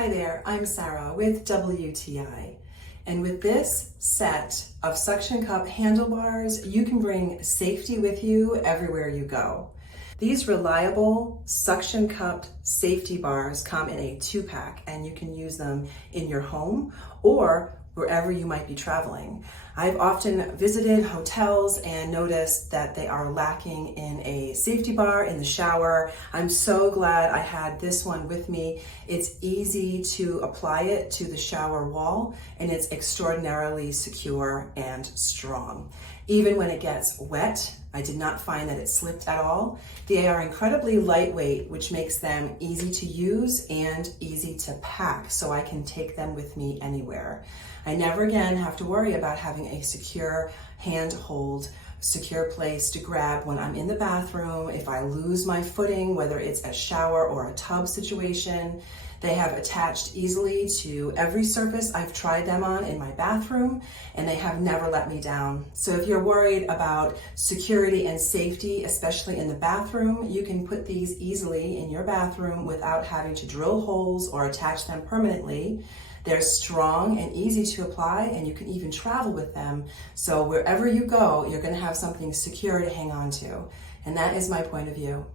Hi there, I'm Sarah with WTI. And with this set of suction cup handlebars, you can bring safety with you everywhere you go. These reliable suction cup safety bars come in a 2-pack, and you can use them in your home or wherever you might be traveling. I've often visited hotels and noticed that they are lacking in a safety bar in the shower. I'm so glad I had this one with me. It's easy to apply it to the shower wall, and it's extraordinarily secure and strong. Even when it gets wet, I did not find that it slipped at all. They are incredibly lightweight, which makes them easy to use and easy to pack, so I can take them with me anywhere. I never again have to worry about having a secure handhold, secure place to grab when I'm in the bathroom. If I lose my footing, whether it's a shower or a tub situation, they have attached easily to every surface I've tried them on in my bathroom, and they have never let me down. So if you're worried about security and safety, especially in the bathroom, you can put these easily in your bathroom without having to drill holes or attach them permanently. They're strong and easy to apply, and you can even travel with them. So wherever you go, you're going to have something secure to hang on to. And that is my point of view.